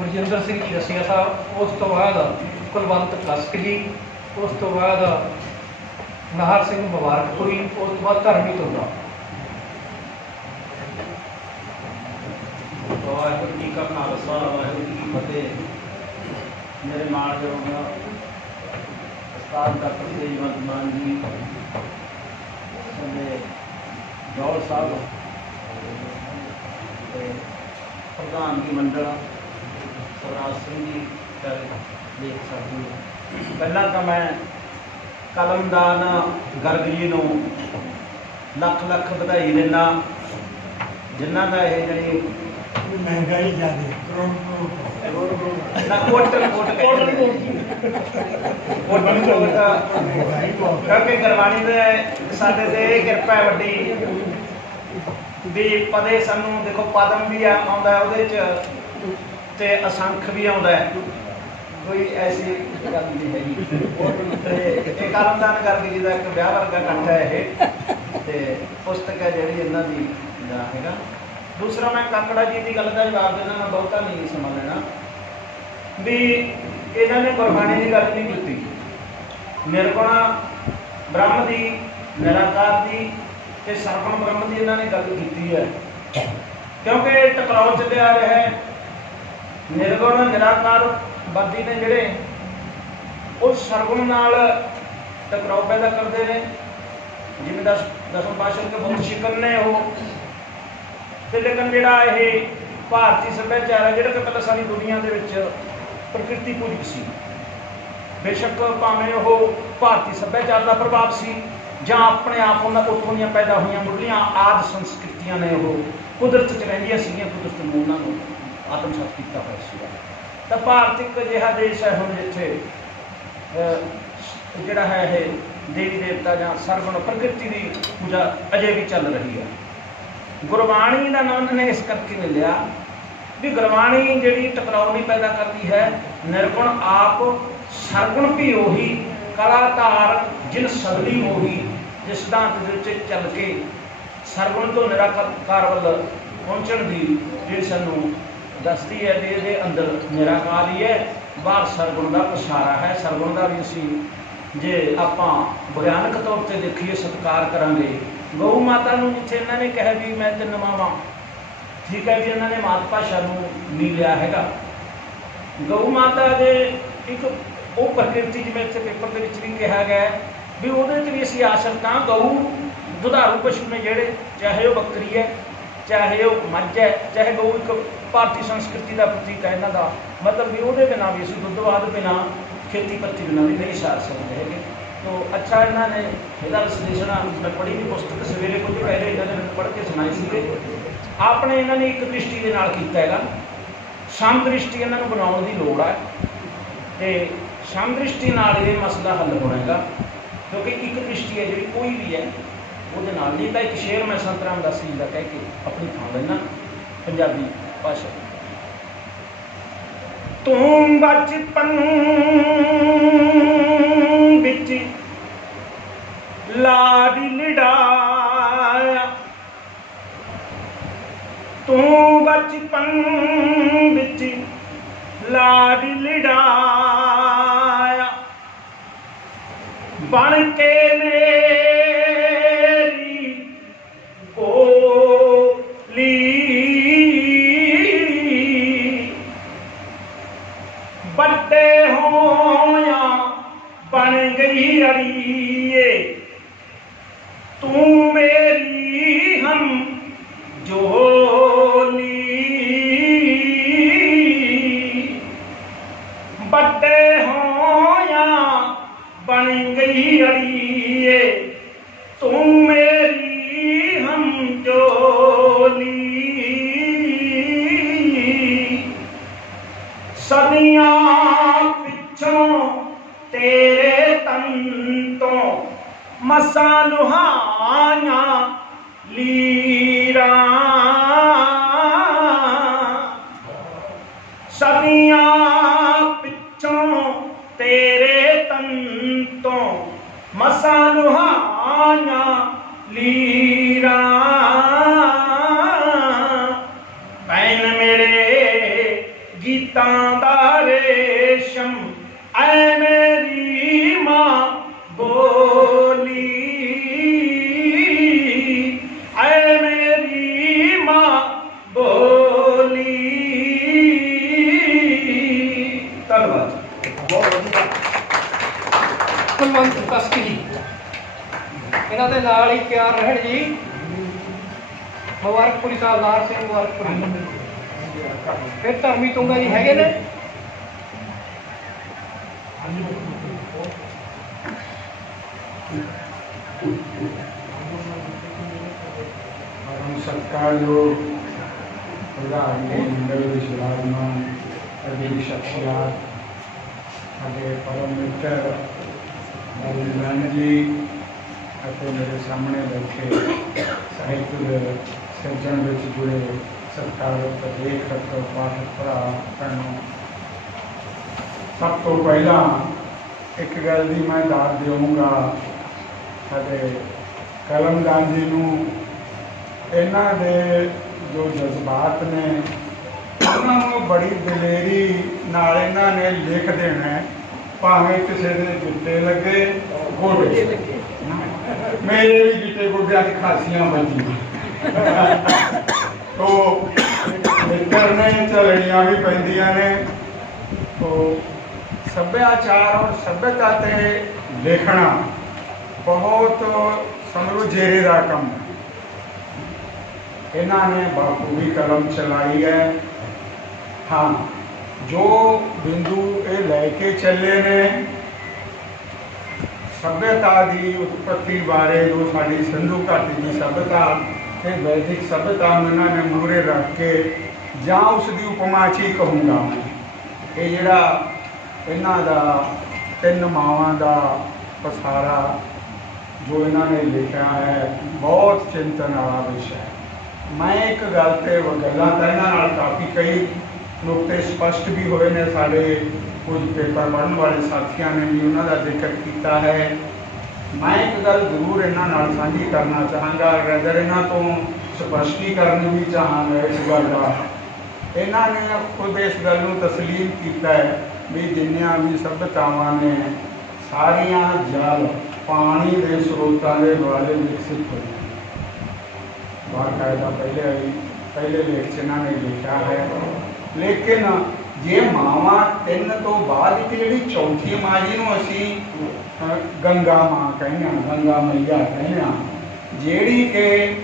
ਗੁਰਜਿੰਦਰ ਸਿੰਘ ਜੀ ਸਾਹਿਬ, ਉਸ ਤੋਂ ਬਾਅਦ ਕੁਲਵੰਤ ਕਸਕ ਜੀ, ਉਸ ਤੋਂ ਬਾਅਦ ਨਹਰ ਸਿੰਘ ਮੁਬਾਰਕਪੁਰੀ, ਉਸ ਤੋਂ ਬਾਅਦ ਧਰਮੀ ਤੁੰਦਾ ਵਾਹਿਗੁਰੂ ਜੀ ਕਾ ਖਾਲਸਾ, ਵਾਹਿਗੁਰੂ ਜੀ ਕੀ ਫਤਿਹ। ਮੇਰੇ ਮਾਣਯੋਗ ਉਸਤਾਦ ਡਾਕਟਰ ਤੇਜਵੰਤ ਮਾਨ ਜੀ, ਸਾਡੇ ਗੌਰ ਸਾਹਿਬ, ਤੇ ਪ੍ਰਧਾਨ ਜੀ ਮੰਡਲ ਸਰਦਾਰ ਸਿੰਘ ਜੀ ਪਿਆਰੇ ਦੇਖ ਸਕਦੇ ਹੋ। ਪਹਿਲਾਂ ਤਾਂ ਮੈਂ ਕਲਮਦਾਨ ਗਰਗ ਜੀ ਨੂੰ ਲੱਖ ਲੱਖ ਵਧਾਈ ਦਿੰਦਾ। ਜਿਨ੍ਹਾਂ ਦਾ ਇਹ ਜਿਹੜੀ ਮਹਿੰਗਾਈ ਜ਼ਿਆਦੇ ਕਰੋੜ ਨਾ ਕੋਟਲ ਕੋਟਲ ਕੋਟਲ ਦੇ ਸਾਡੇ ਤੇ ਕਿਰਪਾ ਵੱਡੀ। ਵੀ ਪਦੇ ਸਾਨੂੰ ਦੇਖੋ ਪਦਮ ਵੀ ਆਉਂਦਾ ਹੈ ਉਹਦੇ ਚ। ਤੇ ਅਸੰਖ ਵੀ ਆਉਂਦਾ ਹੈ। ਕੋਈ ਐਸੀ ਗੱਲ ਨਹੀਂ ਹੈਗੀ। ਤੇ ਇਹ ਕਲਮਦਾਨ ਕਰਕੇ ਜਿਹਦਾ ਇੱਕ ਵਿਆਹ ਵਰਗਾ ਇਕੱਠ ਹੈ ਇਹ। ਤੇ ਪੁਸਤਕ ਹੈ ਜਿਹੜੀ ਇਹਨਾਂ ਦੀ ਦਾ ਹੈਗਾ। ਦੂਸਰਾ ਮੈਂ ਕਾਕੜਾ ਜੀ ਦੀ ਗੱਲ ਦਾ ਜਵਾਬ ਦੇਣਾ ਮੈਂ ਬਹੁਤਾ ਨਹੀਂ ਸਮਝ ਲੈਣਾ। ਵੀ ਇਹਨਾਂ ਨੇ ਗੁਰਬਾਣੀ ਦੀ ਗੱਲ ਨਹੀਂ ਕੀਤੀ। ਨਿਰਗੁਣ ਬ੍ਰਹਮ ਦੀ, ਨਿਰਾਕਾਰ ਦੀ ਤੇ ਸਰਵਣ ਬ੍ਰਹਮ ਦੀ ਇਹਨਾਂ ਨੇ ਗੱਲ ਕੀਤੀ ਹੈ। ਕਿਉਂਕਿ ਟਕਰਾਅ ਚੱਲਿਆ ਆ ਰਿਹਾ ਹੈ। ਨਿਰਗੁਣ ਨਿਰਾਕਾਰ ਬਾਦੀ ਨੇ ਜਿਹੜੇ ਉਹ ਸਰਗੁਣ ਨਾਲ ਟਕਰਾਅ ਪੈਦਾ ਕਰਦੇ ਨੇ। ਜਿਵੇਂ ਦਸ ਦਸਮ ਪਾਸ਼ਾ ਦੇ ਬਹੁਤ ਸ਼ਿਕਨ ਨੇ ਉਹ। ਤੇ ਲੇਕਿਨ ਜਿਹੜਾ ਇਹ ਭਾਰਤੀ ਸੱਭਿਆਚਾਰ ਹੈ, ਜਿਹੜਾ ਕਿ ਪਹਿਲਾਂ ਸਾਰੀ ਦੁਨੀਆ ਦੇ ਵਿੱਚ ਪ੍ਰਕਿਰਤੀ ਪੂਜਕ ਸੀ। ਬੇਸ਼ੱਕ ਭਾਵੇਂ ਉਹ ਭਾਰਤੀ ਸੱਭਿਆਚਾਰ ਦਾ ਪ੍ਰਭਾਵ ਸੀ, ਜਾਂ ਆਪਣੇ ਆਪ ਉਹਨਾਂ ਉੱਥੋਂ ਦੀਆਂ ਪੈਦਾ ਹੋਈਆਂ ਮੁੱਢਲੀਆਂ ਆਦ ਸੰਸਕ੍ਰਿਤੀਆਂ ਨੇ ਉਹ ਕੁਦਰਤ 'ਚ ਰਹਿੰਦੀਆਂ ਸੀਗੀਆਂ ਕੁਦਰਤ ਨੂੰ ਉਹਨਾਂ ਨੂੰ। ਆਤਮਸਾਤ ਕੀਤਾ ਹੋਇਆ ਸੀ। ਤਾਂ ਭਾਰਤ ਇੱਕ ਅਜਿਹਾ ਦੇਸ਼ ਹੈ ਹੁਣ ਜਿੱਥੇ ਜਿਹੜਾ ਹੈ ਇਹ ਦੇਵੀ ਦੇਵਤਾ ਜਾਂ ਸਰਵਣ ਪ੍ਰਕਿਰਤੀ ਦੀ ਪੂਜਾ ਅਜੇ ਵੀ ਚੱਲ ਰਹੀ ਹੈ। ਗੁਰਬਾਣੀ ਦਾ ਨਾਮ ਨੇ ਇਸ ਕਰਕੇ ਮਿਲਿਆ ਵੀ ਗੁਰਬਾਣੀ ਜਿਹੜੀ ਟਕਰਾਅ ਪੈਦਾ ਕਰਦੀ ਹੈ, ਨਿਰਗੁਣ ਆਪ, ਸਰਗੁਣ ਵੀ ਉਹੀ, ਕਲਾਕਾਰ ਜਿਨ ਸਗਲੀ ਉਹੀ, ਜਿਸ ਸਿਧਾਂਤ ਦੇ ਵਿੱਚ ਚੱਲ ਕੇ ਸਰਗੁਣ ਤੋਂ ਨਿਰਾਕਾਰ ਵੱਲ ਪਹੁੰਚਣ ਦੀ ਜਿਹੜੀ ਸਾਨੂੰ ਦੱਸਦੀ ਹੈ ਵੀ ਇਹਦੇ ਅੰਦਰ ਨਿਰਾਕਾਰ ਹੀ ਹੈ। ਬਾਹਰ ਸਰਗੁਣ ਦਾ ਇਸ਼ਾਰਾ ਹੈ। ਸਰਗੁਣ ਦਾ ਵੀ ਅਸੀਂ ਜੇ ਆਪਾਂ ਵਿਗਿਆਨਕ ਤੌਰ ਤੇ ਦੇਖੀਏ, ਸਤਿਕਾਰ ਕਰਾਂਗੇ। ਗਊ ਮਾਤਾ ਨੂੰ ਜਿੱਥੇ ਇਹਨਾਂ ਨੇ ਕਿਹਾ ਵੀ ਮੈਂ ਤਿੰਨ ਮਾਵਾਂ, ਠੀਕ ਹੈ ਜੀ ਇਹਨਾਂ ਨੇ ਮਾਤ ਭਾਸ਼ਾ ਨੂੰ ਨਹੀਂ ਲਿਆ ਹੈਗਾ। ਗਊ ਮਾਤਾ ਦੇ ਇੱਕ ਉਹ ਪ੍ਰਕਿਰਤੀ ਜਿਵੇਂ ਇੱਥੇ ਪੇਪਰ ਦੇ ਵਿੱਚ ਵੀ ਕਿਹਾ ਗਿਆ ਵੀ ਉਹਦੇ 'ਚ ਵੀ ਅਸੀਂ ਆਸ਼ਰਤ ਹਾਂ ਗਊ, ਦੁਧਾਰੂ ਪਸ਼ੂ ਨੇ ਜਿਹੜੇ, ਚਾਹੇ ਉਹ ਬੱਕਰੀ ਹੈ ਚਾਹੇ ਉਹ ਮੱਝ ਹੈ, ਚਾਹੇ ਗਊ ਇੱਕ ਭਾਰਤੀ ਸੰਸਕ੍ਰਿਤੀ ਦਾ ਪ੍ਰਤੀਕ ਹੈ ਇਹਨਾਂ ਦਾ, ਮਤਲਬ ਵੀ ਉਹਦੇ ਬਿਨਾਂ ਵੀ ਅਸੀਂ ਦੁੱਧਵਾਦ ਬਿਨਾਂ ਖੇਤੀ ਪੱਤੀ ਬਿਨਾਂ ਵੀ ਨਹੀਂ ਸਾਰ ਸਕਦੇ ਹੈਗੇ। ਤੋ ਅੱਛਾ ਇਹਨਾਂ ਨੇ ਇਹਦਾ ਵਿਸ਼ਲੇਸ਼ਣ ਮੈਂ ਪੜ੍ਹੀ ਵੀ ਪੁਸਤਕ ਸਵੇਰੇ ਕੁਝ ਪਹਿਲੇ ਇਹਨਾਂ ਨੇ ਮੈਨੂੰ ਪੜ੍ਹ ਕੇ ਸੁਣਾਈ ਸੀਗੇ। ਆਪਣੇ ਇਹਨਾਂ ਨੇ ਇੱਕ ਦ੍ਰਿਸ਼ਟੀ ਦੇ ਨਾਲ ਕੀਤਾ ਹੈਗਾ। ਸਮ ਦ੍ਰਿਸ਼ਟੀ ਇਹਨਾਂ ਨੂੰ ਬਣਾਉਣ ਦੀ ਲੋੜ ਹੈ ਤੇ ਸਮ ਦ੍ਰਿਸ਼ਟੀ ਨਾਲ ਇਹ ਮਸਲਾ ਹੱਲ ਹੋਣਾ ਹੈਗਾ। ਕਿਉਂਕਿ ਇੱਕ ਦ੍ਰਿਸ਼ਟੀ ਹੈ ਜਿਹੜੀ ਕੋਈ ਵੀ ਹੈ ਉਹਦੇ ਨਾਲ ਨਹੀਂ, ਤਾਂ ਇੱਕ ਸ਼ੇਰ ਮੈਂ ਸੰਤ ਰਾਮਦਾਸ ਜੀ ਦਾ ਕਹਿ ਕੇ ਆਪਣੀ ਥਾਂ ਲੈਣਾ ਪੰਜਾਬੀ ਭਾਸ਼ਾ। ਤੂੰ ਬਚਪਨ ਵਿੱਚ ਲਾਡ ਲੜਾਇਆ ਤੂੰ ਬਚਪਨ ਵਿੱਚ ਲਾਡ ਲੜਾਇਆ ਬਣ ਕੇ ਮੇਰੀ ਬਣ ਅੜੀਏ, ਤੂੰ ਮੇਰੀ ਹਮ ਜੋਲੀ ਸਦੀਆਂ ਪਿੱਛੋਂ ਤੇਰੇ ਤਨ ਤੋਂ ਮਸਾਂ ਲੁਹਾਈਆਂ ਲੀਰਾ। ਸਦੀਆਂ ਪਿੱਛੋਂ ਤੇਰੇ ਮਸਾਂ ਲੁਹਾਈਆਂ ਲੀਰਾਂ। ਭੈਣ ਮੇਰੇ, ਗੀਤਾਂ ਦਾ ਰੇਸ਼ਮ, ਐ ਮੇਰੀ ਮਾਂ ਬੋਲੀ। ਐ ਮੇਰੀ ਮਾਂ ਬੋਲੀ। ਧੰਨਵਾਦ। ਕੁਲਵੰਤ ਕਸਕ ਜੀ ਇਹਨਾਂ ਦੇ ਨਾਲ ਹੀ ਤਿਆਰ ਰਹਿਣ ਜੀ। ਮੁਬਾਰਕਪੁਰੀ ਸਾਹਿਬ ਨਾਰ ਸਿੰਘ ਮੁਬਾਰਕਪੁਰੀ। ਫਿਰ ਧਰਮੀ ਤੁੰਗਾ ਜੀ ਹੈਗੇ ਨੇ? ਪਰਮ ਸਤਿਕਾਰਯੋਗ ਪ੍ਰਧਾਨ ਜੀ ਮੰਡਲ ਦੇ ਵਿਰਾਜਮਾਨ ਅਧਿਕ ਸ਼ਖਸੀਅਤ, ਸਾਡੇ ਪਰਮ ਮਿੱਤਰ ਬਲਵੰਤ ਜੀ ਅਤੇ ਮੇਰੇ ਸਾਹਮਣੇ ਬੈਠੇ ਸਾਹਿਤ ਸਿਰਜਣ ਵਿੱਚ ਜੁੜੇ ਸਤਿਕਾਰਯੋਗ ਲੇਖਕ ਪਾਠਕ ਭਰਾ ਭੈਣੋ। ਸਭ ਤੋਂ ਪਹਿਲਾਂ ਇੱਕ ਗੱਲ ਦੀ ਮੈਂ ਦਾਤ ਦੇਵਾਂਗਾ ਸਾਡੇ ਕਲਮਦਾਨ ਜੀ ਨੂੰ। ਇਹਨਾਂ ਦੇ ਜੋ ਜਜ਼ਬਾਤ ਨੇ ਉਹਨਾਂ ਨੂੰ ਬੜੀ ਦਲੇਰੀ ਨਾਲ ਇਹਨਾਂ ਨੇ ਲਿਖ ਦੇਣਾ ਹੈ, ਭਾਵੇਂ ਕਿਸੇ ਦੇ ਜੁੱਤੇ ਲੱਗੇ ਗੋਡੇ ਲੱਗੇ। ਮੇਰੇ ਵੀ ਜੁੱਤੇ ਗੋਡਿਆਂ ਦੀ ਖਾਸੀਆਂ ਬੰਦੀਆਂ ਤੋ ਮਿੱਤਰ ਨੇ ਚਲਣੀਆਂ ਵੀ ਪੈਂਦੀਆਂ ਨੇ। ਤੋ ਸੱਭਿਆਚਾਰ ਔਰ ਸਭਿਅਤਾ ਤੇ ਲਿਖਣਾ ਬਹੁਤ ਸਮਝੋ ਜੇਰੇ ਦਾ ਕੰਮ ਹੈ। ਇਹਨਾਂ ਨੇ ਬਾਖੂਬੀ ਕਲਮ ਚਲਾਈ ਹੈ। ਹਾਂ। ਜੋ ਬਿੰਦੂ ਇਹ ਲੈ ਕੇ ਚੱਲੇ ਨੇ, ਸਭਿਅਤਾ ਦੀ ਉਤਪਤੀ ਬਾਰੇ ਜੋ ਸਾਡੀ ਸਿੰਧੂ ਘਾਟੀ ਦੀ ਸਭਿਅਤਾ ਤੇ ਵੈਦਿਕ ਸਭਿਅਤਾ ਨੂੰ ਇਹਨਾਂ ਨੇ ਮੂਹਰੇ ਰੱਖ ਕੇ ਜਾਂ ਉਸ ਦੀ ਉਪਮਾ ਚ ਹੀ ਕਹੂੰਗਾ ਇਹ ਜਿਹੜਾ ਇਹਨਾਂ ਦਾ ਤਿੰਨ ਮਾਵਾਂ ਦਾ ਪਸਾਰਾ ਜੋ ਇਹਨਾਂ ਨੇ ਲਿਖਿਆ ਹੈ, ਬਹੁਤ ਚਿੰਤਨ ਵਾਲਾ ਵਿਸ਼ਾ ਹੈ। ਮੈਂ ਇੱਕ ਗੱਲ ਤੇ ਉਹ ਗੱਲਾਂ ਤਾਂ ਇਹਨਾਂ ਨਾਲ ਕਾਫੀ ਕਈ ਨੁਕਤੇ ਸਪਸ਼ਟ ਵੀ ਹੋਏ ਨੇ, ਸਾਡੇ ਕੁਝ ਪੇਪਰ ਪੜ੍ਹਨ ਵਾਲੇ ਸਾਥੀਆਂ ਨੇ ਵੀ ਉਹਨਾਂ ਦਾ ਜ਼ਿਕਰ ਕੀਤਾ ਹੈ। ਮੈਂ ਇੱਕ ਗੱਲ ਜ਼ਰੂਰ ਇਹਨਾਂ ਨਾਲ ਸਾਂਝੀ ਕਰਨਾ ਚਾਹਾਂਗਾ ਰੈਦਰ ਇਹਨਾਂ ਤੋਂ ਸਪਸ਼ਟੀਕਰਨ ਵੀ ਚਾਹਾਂਗਾ ਇਸ ਗੱਲ ਦਾ। ਇਹਨਾਂ ਨੇ ਖੁਦ ਇਸ ਗੱਲ ਨੂੰ ਤਸਲੀਮ ਕੀਤਾ ਹੈ ਵੀ ਜਿੰਨੀਆਂ ਵੀ ਸਭਿਅਤਾਵਾਂ ਨੇ ਸਾਰੀਆਂ ਜਲ, ਪਾਣੀ ਦੇ ਸਰੋਤਾਂ ਦੇ ਦੁਆਲੇ ਵਿਕਸਿਤ ਹੋਈਆਂ ਬਾਕਾਇਦਾ ਪਹਿਲੇ ਵੀ ਪਹਿਲੇ ਲੇਖ 'ਚ ਇਹਨਾਂ ਨੇ ਲਿਖਿਆ ਹੈ। ਲੇਕਿਨ ਜੇ ਮਾਵਾਂ ਤਿੰਨ ਤੋਂ ਬਾਅਦ ਇੱਕ ਜਿਹੜੀ ਚੌਥੀ ਮਾਂ ਜੀ ਨੂੰ ਅਸੀਂ ਗੰਗਾ ਮਾਂ ਕਹਿੰਦੇ ਹਾਂ, ਗੰਗਾ ਮਈਆ ਕਹਿੰਦੇ ਹਾਂ, ਜਿਹੜੀ ਕਿ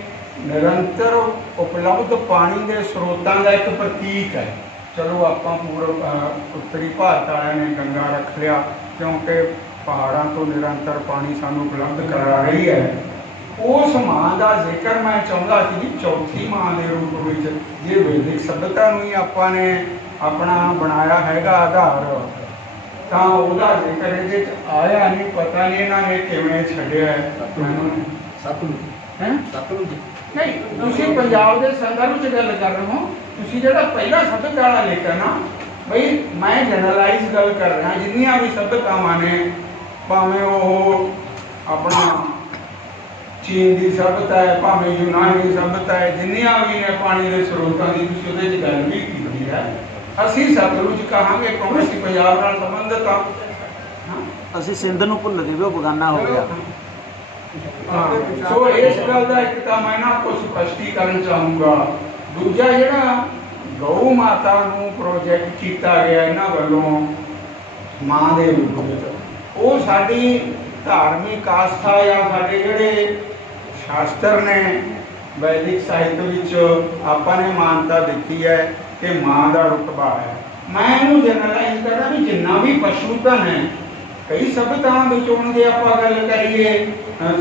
ਨਿਰੰਤਰ ਉਪਲਬਧ ਪਾਣੀ ਦੇ ਸਰੋਤਾਂ ਦਾ ਇੱਕ ਪ੍ਰਤੀਕ ਹੈ। ਚਲੋ ਆਪਾਂ ਪੂਰਬ ਉੱਤਰੀ ਭਾਰਤ ਵਾਲਿਆਂ ਨੇ ਗੰਗਾ ਰੱਖ ਲਿਆ, ਕਿਉਂਕਿ ਪਹਾੜਾਂ ਤੋਂ ਨਿਰੰਤਰ ਪਾਣੀ ਸਾਨੂੰ ਉਪਲਬਧ ਕਰਾ ਰਹੀ ਹੈ। ਉਸ ਮਾਂ ਦਾ ਜ਼ਿਕਰ ਮੈਂ ਚਾਹੁੰਦਾ ਸੀ ਵੀ ਚੌਥੀ ਮਾਂ ਦੇ ਰੂਪ ਵਿੱਚ ਜੇ ਵੈਦਿਕ ਸਭਿਅਤਾ ਨੂੰ ਹੀ ਆਪਾਂ ਨੇ ਆਪਣਾ ਬਣਾਇਆ ਹੈਗਾ ਆਧਾਰ ਤਾਂ ਉਹਦਾ ਜ਼ਿਕਰ ਇਹਦੇ ਚ ਆਇਆ ਨਹੀਂ ਪਤਾ ਨਹੀਂ ਇਹਨਾਂ ਨੇ ਕਿਵੇਂ ਛੱਡਿਆ ਮੈਨੂੰ ਸਤਿਗੁਰੂ ਹੈ? ਸਤਿਗੁਰੂ ਨਹੀਂ ਤੁਸੀਂ ਪੰਜਾਬ ਦੇ ਸੰਦਰਭ ਚ ਗੱਲ ਕਰ ਰਹੇ ਹੋ। ਤੁਸੀਂ ਜਿਹੜਾ ਪਹਿਲਾ ਸਭਿਅਤਾ ਵਾਲਾ ਲੇਖਾ ਨਾ ਬਈ ਮੈਂ ਜਨਰਲਾਈਜ਼ ਗੱਲ ਕਰ ਰਿਹਾ ਜਿੰਨੀਆਂ ਵੀ ਸਭਿਅਤਾਵਾਂ ਨੇ ਭਾਵੇਂ ਉਹ ਆਪਣਾ ਚੀਨ ਦੀ ਸਭਿਅਤਾ ਹੈ ਭਾਵੇਂ ਯੂਨਾਨ ਦੀ ਸਭਿਅਤਾ ਹੈ ਜਿੰਨੀਆਂ ਵੀ ਨੇ ਪਾਣੀ ਦੇ ਸਰੋਤਾਂ ਦੀ ਤੁਸੀਂ ਉਹਦੇ 'ਚ ਗੱਲ ਵੀ ਕੀਤੀ ਹੈ। ਅਸੀਂ ਸਤਲੁਜ ਕਹਾਂਗੇ ਕਿਉਂਕਿ ਅਸੀਂ ਪੰਜਾਬ ਨਾਲ ਸੰਬੰਧਿਤ ਹਾਂ ਹਾਂ। ਅਸੀਂ ਸਿੰਧ ਨੂੰ ਭੁੱਲ ਗਏ ਉਹ ਬਗਾਨਾ ਹੋ ਗਿਆ। ਸੋ ਇਸ ਗੱਲ ਦਾ ਇੱਕ ਤਾਂ ਮੈਂ ਨਾ ਕੁਝ ਸਪਸ਼ਟੀਕਰਨ ਚਾਹੂੰਗਾ। ਦੂਜਾ ਜਿਹੜਾ ਗਊ ਮਾਤਾ ਨੂੰ ਪ੍ਰੋਜੈਕਟ ਕੀਤਾ ਗਿਆ ਇਹਨਾਂ ਵੱਲੋਂ ਮਾਂ ਦੇ ਰੂਪ ਵਿੱਚ ਉਹ ਸਾਡੀ ਧਾਰਮਿਕ ਆਸਥਾ ਜਾਂ ਸਾਡੇ ਜਿਹੜੇ ਸ਼ਾਸਤਰ ਨੇ ਵੈਦਿਕ ਸਾਹਿਤ ਵਿੱਚ ਆਪਾਂ ਨੇ ਮਾਨਤਾ ਦਿੱਤੀ ਹੈ ਕਿ ਮਾਂ ਦਾ ਰੁਤਬਾ ਹੈ। ਮੈਂ ਇਹਨੂੰ ਜਨਰਲਾਈਜ਼ ਕਰਦਾ ਵੀ ਜਿੰਨਾ ਵੀ ਪਸ਼ੂ ਧਨ ਹੈ, ਕਈ ਸਭਿਤਾਵਾਂ ਵਿੱਚ ਉਹਨਾਂ ਦੀ ਆਪਾਂ ਗੱਲ ਕਰੀਏ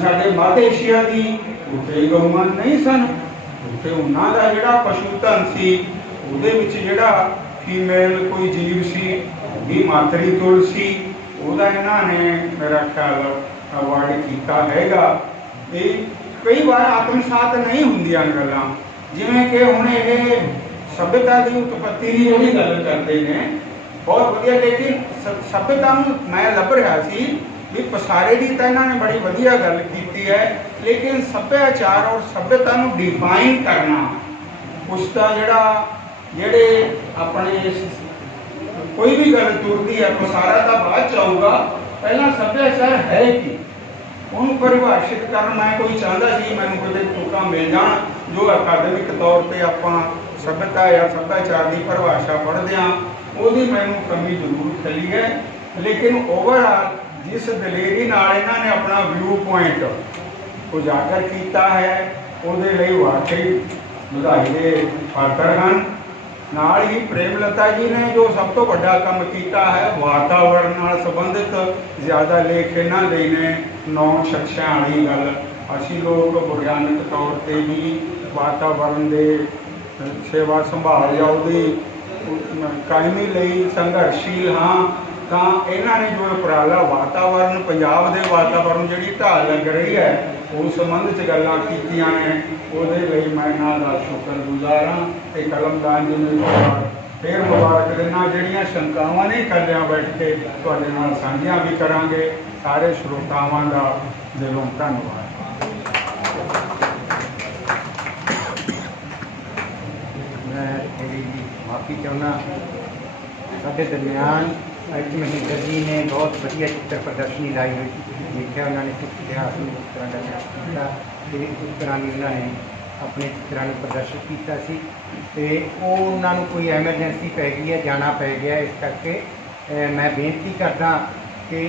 ਸਾਡੇ ਮੱਧ ਏਸ਼ੀਆ ਦੀ, ਉੱਥੇ ਗਊਆਂ ਨਹੀਂ ਸਨ। ਉੱਥੇ ਉਹਨਾਂ ਦਾ ਜਿਹੜਾ ਪਸ਼ੂ ਧਨ ਸੀ, ਉਹਦੇ ਵਿੱਚ ਜਿਹੜਾ ਫੀਮੇਲ ਕੋਈ ਜੀਵ ਸੀ ਵੀ ਮਾਤਰੀ ਤੁਲ ਸੀ। ਉਹਦਾ ਇਹਨਾਂ ਨੇ ਮੇਰਾ ਖਿਆਲ ਅਵਾਰਡ ਕੀਤਾ ਹੈਗਾ। ਇਹ ਕਈ ਵਾਰ ਆਤਮਸਾਤ ਨਹੀਂ ਹੁੰਦੀਆਂ ਗੱਲਾਂ ਜਿਵੇਂ ਕਿ ਹੁਣ ਇਹ ਸਭਿਅਤਾ ਦੀ ਉਤਪਤੀ ਦੀ ਜਿਹੜੀ ਗੱਲ ਕਰਦੇ ਨੇ ਬਹੁਤ ਵਧੀਆ ਲੇਕਿਨ ਸ- ਸਭਿਅਤਾ ਨੂੰ ਮੈਂ ਲੱਭ ਰਿਹਾ ਸੀ ਵੀ ਪਸਾਰੇ ਦੀ ਤਾਂ ਇਹਨਾਂ ਨੇ ਬੜੀ ਵਧੀਆ ਗੱਲ ਕੀਤੀ ਹੈ ਲੇਕਿਨ ਸੱਭਿਆਚਾਰ ਔਰ ਸਭਿਅਤਾ ਨੂੰ ਡਿਫਾਈਨ ਕਰਨਾ ਉਸ ਦਾ ਜਿਹੜਾ ਜਿਹੜੇ ਆਪਣੇ ਇਸ ਕੋਈ ਵੀ ਗੱਲ ਤੁਰਦੀ ਹੈ ਪਸਾਰਾ ਤਾਂ ਬਾਅਦ ਚ ਆਊਗਾ ਪਹਿਲਾਂ ਸੱਭਿਆਚਾਰ ਹੈ ਕੀ ਉਹਨੂੰ ਪਰਿਭਾਸ਼ਿਤ ਕਰਨ, ਮੈਂ ਕੋਈ ਚਾਹੁੰਦਾ ਸੀ ਮੈਨੂੰ ਕਿਤੇ ਤੁਕਾਂ ਮਿਲ ਜਾਣ। ਜੋ ਅਕਾਦਮਿਕ ਤੌਰ ਤੇ ਆਪਾਂ ਸਭਿਅਤਾ ਜਾਂ ਸੱਭਿਆਚਾਰ ਦੀ ਪਰਿਭਾਸ਼ਾ ਪੜ੍ਹਦੇ ਹਾਂ, ਉਹਦੀ ਮੈਨੂੰ ਕਮੀ ਜ਼ਰੂਰ ਖਲੀ ਹੈ। ਲੇਕਿਨ ਓਵਰਆਲ ਜਿਸ ਦਲੇਰੀ ਨਾਲ ਇਹਨਾਂ ਨੇ ਆਪਣਾ ਵਿਊ ਪੁਆਇੰਟ ਉਜਾਗਰ ਕੀਤਾ ਹੈ, ਉਹਦੇ ਲਈ ਵਾਕਈ ਵਧਾਈ ਦੇ ਪਾਤਰ ਹਨ। ਨਾਲ ਹੀ ਪ੍ਰੇਮਲਤਾ ਜੀ ਨੇ ਜੋ ਸਭ ਤੋਂ ਵੱਡਾ ਕੰਮ ਕੀਤਾ ਹੈ ਵਾਤਾਵਰਣ ਨਾਲ ਸੰਬੰਧਿਤ ਜ਼ਿਆਦਾ ਲੇਖ ਇਹਨਾਂ ਦੇ ਨੇ, ਨੌ ਸ਼ਖਸਾਂ ਵਾਲੀ ਗੱਲ। ਅਸੀਂ ਲੋਕ ਵਿਗਿਆਨਕ ਤੌਰ ਤੇ ਵੀ ਵਾਤਾਵਰਣ ਦੇ ਸੇਵਾ ਸੰਭਾਲ ਜਾਂ ਉਹਦੀ ਕਾਇਮੀ ਲਈ ਸੰਘਰਸ਼ੀਲ ਹਾਂ, ਤਾਂ ਇਹਨਾਂ ਨੇ ਜੋ ਉਪਰਾਲਾ ਵਾਤਾਵਰਣ ਪੰਜਾਬ ਦੇ ਵਾਤਾਵਰਣ ਜਿਹੜੀ ਢਾਲ ਲੱਗ ਰਹੀ ਹੈ ਉਸ ਸੰਬੰਧ 'ਚ ਗੱਲਾਂ ਕੀਤੀਆਂ ਨੇ। ਉਹਦੇ ਲਈ ਮੈਂ ਇਹਨਾਂ ਦਾ ਸ਼ੁਕਰਗੁਜ਼ਾਰ ਹਾਂ। ਤੇ ਕਲਮਦਾਨ ਜੀ ਨੂੰ ਇੱਕ ਵਾਰ ਫੇਰ ਮੁਬਾਰਕ ਦੇਣਾ ਜਿਹੜੀਆਂ ਸ਼ੰਕਾਵਾਂ ਨੇ ਕਰਦਿਆਂ ਬੈਠ ਕੇ ਤੁਹਾਡੇ ਨਾਲ ਸਾਂਝੀਆਂ ਵੀ ਕਰਾਂਗੇ। ਸਾਰੇ ਸਰੋਤਾਵਾਂ ਦਾ ਦਿਲੋਂ ਧੰਨਵਾਦ। ਮੈਂ ਇਹਦੀ ਮਾਫੀ ਚਾਹੁੰਦਾ, ਸਾਡੇ ਦਰਮਿਆਨ ਅੱਜ ਮਹਿੰਦਰ ਜੀ ਨੇ ਬਹੁਤ ਵਧੀਆ ਚਿੱਤਰ ਪ੍ਰਦਰਸ਼ਨੀ ਲਾਈ ਹੋਈ ਦੇਖਿਆ ਉਹਨਾਂ ਨੇ ਸਿੱਖ ਇਤਿਹਾਸ ਨੂੰ ਕਿਸ ਤਰ੍ਹਾਂ ਦਾ ਕੀਤਾ ਤੇ ਇਸ ਤਰ੍ਹਾਂ ਦੀ ਉਹਨਾਂ ਨੇ ਆਪਣੇ ਚਿੱਤਰਾਂ ਨੂੰ ਪ੍ਰਦਰਸ਼ਿਤ ਕੀਤਾ ਸੀ। ਤੇ ਉਹ ਉਹਨਾਂ ਨੂੰ ਕੋਈ ਐਮਰਜੈਂਸੀ ਪੈ ਗਈ ਹੈ ਜਾਣਾ ਪੈ ਗਿਆ ਇਸ ਕਰਕੇ ਮੈਂ ਬੇਨਤੀ ਕਰਦਾ ਕਿ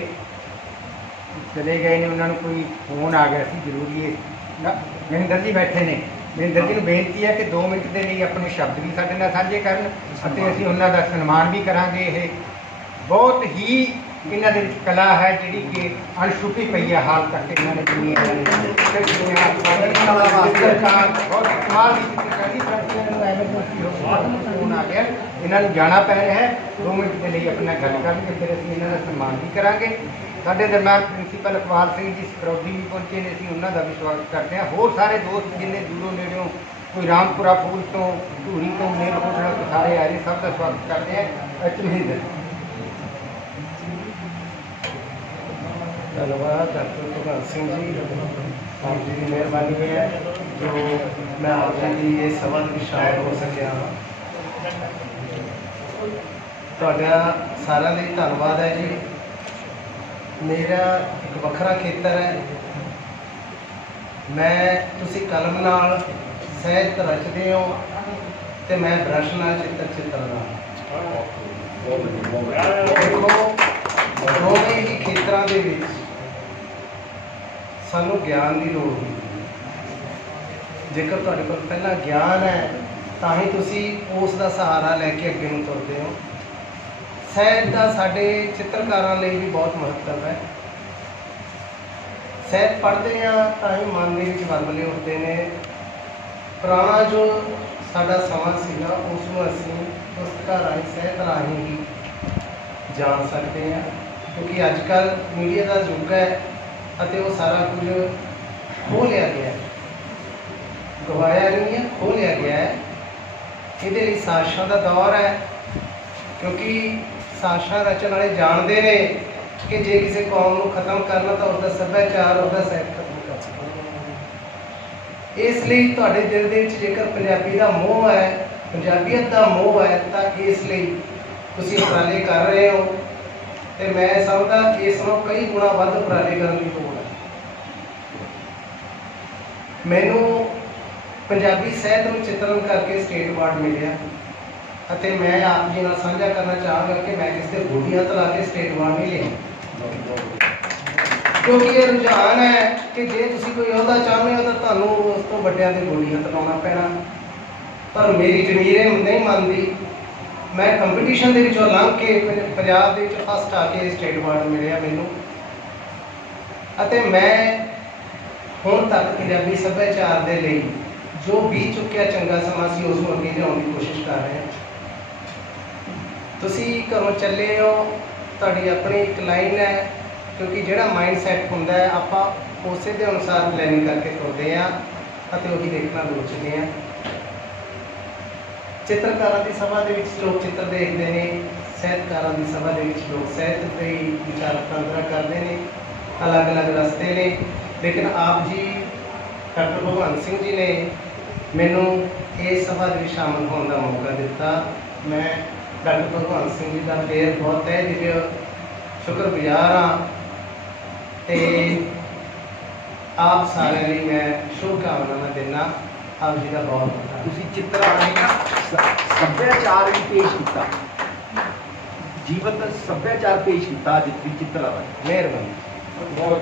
ਚਲੇ ਗਏ ਨੇ ਉਹਨਾਂ ਨੂੰ ਕੋਈ ਫੋਨ ਆ ਗਿਆ ਸੀ ਜ਼ਰੂਰੀ ਹੈ। ਮਹਿੰਦਰ ਜੀ ਬੈਠੇ ਨੇ। ਮਹਿੰਦਰ ਜੀ ਨੂੰ ਬੇਨਤੀ ਹੈ ਕਿ 2 ਮਿੰਟ ਦੇ ਲਈ ਆਪਣੇ ਸ਼ਬਦ ਵੀ ਸਾਡੇ ਨਾਲ ਸਾਂਝੇ ਕਰਨ ਅਤੇ ਅਸੀਂ ਉਹਨਾਂ ਦਾ ਸਨਮਾਨ ਵੀ ਕਰਾਂਗੇ। ਇਹ ਬਹੁਤ ਹੀ ਇਹਨਾਂ ਦੇ ਵਿੱਚ ਕਲਾ ਹੈ ਜਿਹੜੀ ਕਿ ਅਣਛੁਪੀ ਪਈ ਹੈ ਹਾਲ ਤੱਕ ਇਹਨਾਂ ਨੇ ਦੁਨੀਆ ਦੇ ਵਿੱਚ। ਬਹੁਤ ਕਮਾਲ ਦੀ ਚਿੱਤਰਕਾਰੀ ਕਰਕੇ ਇਹਨਾਂ ਨੂੰ ਐਮਰਜੈਂਸੀ ਹੋ ਆ ਗਿਆ। ਇਹਨਾਂ ਨੂੰ ਜਾਣਾ ਪੈ ਰਿਹਾ ਹੈ। 2 ਮਿੰਟ ਦੇ ਲਈ ਆਪਣਾ ਗੱਲ ਕਰਨਗੇ, ਫਿਰ ਅਸੀਂ ਇਹਨਾਂ ਦਾ ਸਨਮਾਨ ਵੀ ਕਰਾਂਗੇ। ਸਾਡੇ ਦਰਮਿਆਨ ਪ੍ਰਿੰਸੀਪਲ ਇਕਬਾਲ ਸਿੰਘ ਜੀ ਸਕਰੌਡੀ ਵੀ ਪਹੁੰਚੇ ਨੇ, ਅਸੀਂ ਉਹਨਾਂ ਦਾ ਵੀ ਸਵਾਗਤ ਕਰਦੇ ਹਾਂ। ਹੋਰ ਸਾਰੇ ਦੋਸਤ ਜਿੰਨੇ ਦੂਰੋਂ ਨੇੜਿਓਂ ਕੋਈ ਰਾਮਪੁਰਾ ਫੂਲ ਤੋਂ, ਧੂਰੀ ਤੋਂ, ਮੇਲ ਕੋਟੜਾ ਸਾਰੇ ਆਏ ਨੇ, ਸਭ ਦਾ ਸਵਾਗਤ ਕਰਦੇ ਹਾਂ। ਅਚ ਧੰਨਵਾਦ, ਡਾਕਟਰ ਭਗਵੰਤ ਸਿੰਘ ਜੀ। ਆਪ ਜੀ ਦੀ ਮਿਹਰਬਾਨੀ ਹੈ ਜੋ ਮੈਂ ਆਪ ਜੀ ਦੀ ਇਹ ਸਭਾ ਦੇ ਵਿੱਚ ਸ਼ਾਮਲ ਹੋ ਸਕਿਆ। ਹਾਂ ਤੁਹਾਡਾ ਸਾਰਿਆਂ ਦਾ ਧੰਨਵਾਦ ਹੈ ਜੀ। ਮੇਰਾ ਇੱਕ ਵੱਖਰਾ ਖੇਤਰ ਹੈ। ਮੈਂ, ਤੁਸੀਂ ਕਲਮ ਨਾਲ ਸਹਿਤ ਰਚਦੇ ਹੋ ਤੇ ਮੈਂ ਬ੍ਰਸ਼ ਨਾਲ ਚਿੱਤਰ ਚਿੱਤਰਦਾ ਦੇਖੋ ਦੋਵੇਂ ਹੀ ਖੇਤਰਾਂ ਦੇ ਵਿੱਚ ਸਾਨੂੰ ਗਿਆਨ ਦੀ ਲੋੜ ਹੁੰਦੀ ਹੈ। ਜੇਕਰ ਤੁਹਾਡੇ ਕੋਲ ਪਹਿਲਾਂ ਗਿਆਨ ਹੈ, ਤਾਂ ਹੀ ਤੁਸੀਂ ਉਸ ਦਾ ਸਹਾਰਾ ਲੈ ਕੇ ਅੱਗੇ ਨੂੰ ਤੁਰਦੇ ਹੋ। ਸਹਿਜ ਦਾ ਸਾਡੇ ਚਿੱਤਰਕਾਰਾਂ ਲਈ ਵੀ ਬਹੁਤ ਮਹੱਤਵ ਹੈ। ਸਹਿਜ ਪੜ੍ਹਦੇ ਆ ਤਾਂ ਹੀ ਮਨ ਦੇ ਵਿੱਚ ਵਰਮਲੇ ਉੱਠਦੇ ਨੇ। ਪੁਰਾਣਾ ਜੋ ਸਾਡਾ ਸਮਾਂ ਸੀਗਾ, ਉਸ ਨੂੰ ਅਸੀਂ ਪੁਸਤਕਾਂ ਰਾਹੀਂ ਸਹਿਤ ਰਾਹੀਂ ਹੀ ਜਾਣ ਸਕਦੇ ਹਾਂ। ਕਿਉਂਕਿ ਅੱਜ ਕੱਲ ਮੀਡੀਆ ਦਾ ਯੁੱਗ ਹੈ ਅਤੇ ਉਹ ਸਾਰਾ ਕੁਝ ਖੋਹ ਲਿਆ ਗਿਆ ਹੈ। ਗਵਾਇਆ ਨਹੀਂ ਹੈ, ਖੋਹ ਲਿਆ ਗਿਆ ਹੈ। ਇਹਦੇ ਲਈ ਸਾਜ਼ਿਸ਼ਾਂ ਦਾ ਦੌਰ ਹੈ, ਕਿਉਂਕਿ ਸਾਜ਼ਿਸ਼ਾਂ ਰਚਣ ਵਾਲੇ ਜਾਣਦੇ ਨੇ ਕਿ ਜੇ ਕਿਸੇ ਕੌਮ ਨੂੰ ਖਤਮ ਕਰਨਾ ਤਾਂ ਉਸਦਾ ਸੱਭਿਆਚਾਰ, ਉਸਦਾ ਸਾਹਿਤ ਖਤਮ ਕਰ ਸਕਦਾ ਇਸ ਲਈ ਤੁਹਾਡੇ ਦਿਲ ਦੇ ਵਿੱਚ ਜੇਕਰ ਪੰਜਾਬੀ ਦਾ ਮੋਹ ਹੈ, ਪੰਜਾਬੀਅਤ ਦਾ ਮੋਹ ਹੈ, ਤਾਂ ਇਸ ਲਈ ਤੁਸੀਂ ਉਪਰਾਲੇ ਕਰ ਰਹੇ ਹੋ। ਤੇ ਮੈਂ ਸਮਝਦਾ ਇਸ ਨੂੰ ਕਈ ਗੁਣਾ ਵੱਧ ਉਪਰਾਲੇ ਕਰਨ ਦੀ ਲੋੜ ਹੈ ਮੈਨੂੰ ਪੰਜਾਬੀ ਸਾਹਿਤ ਨੂੰ ਚਿਤਰਨ ਕਰਕੇ ਸਟੇਟ ਅਵਾਰਡ ਮਿਲਿਆ ਅਤੇ ਮੈਂ ਆਪ ਜੀ ਨਾਲ ਸਾਂਝਾ ਕਰਨਾ ਚਾਹਾਂਗਾ ਕਿ ਮੈਂ ਕਿਸੇ ਦੇ ਗੋਡੀਆਂ ਤੇ ਕੇ ਸਟੇਟ ਅਵਾਰਡ ਨਹੀਂ ਲਿਆ। ਕਿਉਂਕਿ ਇਹ ਰੁਝਾਨ ਹੈ ਕਿ ਜੇ ਤੁਸੀਂ ਕੋਈ ਅਹੁਦਾ ਚਾਹੁੰਦੇ ਹੋ ਤਾਂ ਤੁਹਾਨੂੰ ਉਸ ਤੋਂ ਵੱਡਿਆਂ ਦੇ ਗੋਡੀਆਂ ਤਲਾਉਣਾ ਪੈਣਾ। ਪਰ ਮੇਰੀ ਜ਼ਮੀਰ ਇਹ ਨਹੀਂ ਮੰਨਦੀ। ਮੈਂ ਕੰਪੀਟੀਸ਼ਨ ਦੇ ਵਿੱਚੋਂ ਲੰਘ ਕੇ ਪੰਜਾਬ ਦੇ ਵਿੱਚ ਫਸਟ ਆ ਕੇ ਸਟੇਟ ਅਵਾਰਡ ਮਿਲਿਆ ਮੈਨੂੰ। ਅਤੇ ਮੈਂ ਹੁਣ ਤੱਕ ਪੰਜਾਬੀ ਸੱਭਿਆਚਾਰ ਦੇ ਲਈ ਜੋ ਬੀਤ ਚੁੱਕਿਆ ਚੰਗਾ ਸਮਾਂ ਸੀ, ਉਸ ਨੂੰ ਅੱਗੇ ਲਿਆਉਣ ਦੀ ਕੋਸ਼ਿਸ਼ ਕਰ ਰਹੇ ਹਾਂ। ਤੁਸੀਂ ਘਰੋਂ ਚੱਲੇ ਹੋ, ਤੁਹਾਡੀ ਆਪਣੀ ਇੱਕ ਲਾਈਨ ਹੈ, ਕਿਉਂਕਿ ਜਿਹੜਾ ਮਾਈਂਡ ਸੈਟ ਹੁੰਦਾ ਹੈ, ਆਪਾਂ ਉਸੇ ਦੇ ਅਨੁਸਾਰ ਪਲੈਨਿੰਗ ਕਰਕੇ ਤੁਰਦੇ ਹਾਂ ਅਤੇ ਉਹੀ ਦੇਖਣਾ ਲੋਚਦੇ ਹਾਂ। ਚਿੱਤਰਕਾਰਾਂ ਦੀ ਸਭਾ ਦੇ ਵਿੱਚ ਲੋਕ ਚਿੱਤਰ ਦੇਖਦੇ ਨੇ, ਸਾਹਿਤਕਾਰਾਂ ਦੀ ਸਭਾ ਦੇ ਵਿੱਚ ਲੋਕ ਸਾਹਿਤ ਤੇ ਵਿਚਾਰ ਵਟਾਂਦਰਾ ਕਰਦੇ ਨੇ, ਅਲੱਗ-ਅਲੱਗ ਰਸਤੇ ਨੇ। ਲੇਕਿਨ ਆਪ ਜੀ ਡਾਕਟਰ ਭਗਵੰਤ ਸਿੰਘ ਜੀ ਨੇ ਮੈਨੂੰ ਇਸ ਸਭਾ ਦੇ ਵਿੱਚ ਸ਼ਾਮਲ ਹੋਣ ਦਾ ਮੌਕਾ ਦਿੱਤਾ। ਮੈਂ ਡਾਕਟਰ ਭਗਵੰਤ ਸਿੰਘ ਜੀ ਦਾ ਫੇਰ ਬਹੁਤ ਤਹਿ ਦਿਲ ਸ਼ੁਕਰਗੁਜ਼ਾਰ ਹਾਂ ਤੇ ਆਪ ਸਾਰਿਆਂ ਲਈ ਮੈਂ ਸ਼ੁਭ ਕਾਮਨਾਵਾਂ ਦਿੰਦਾ। ਆਪ ਜੀ ਦਾ ਬਹੁਤ ਬਹੁਤ। ਤੁਸੀਂ ਚਿੱਤਰ ਰਾਹੀਂ ਨਾ ਸ- ਸੱਭਿਆਚਾਰ ਵੀ ਪੇਸ਼ ਕੀਤਾ। ਜੀਵਨ ਦਾ ਸੱਭਿਆਚਾਰ ਪੇਸ਼ ਕੀਤਾ ਜਿੱਤੀ ਚਿੱਤਰ ਰਾਹੀਂ ਮਿਹਰਬਾਨੀ। ਬਹੁਤ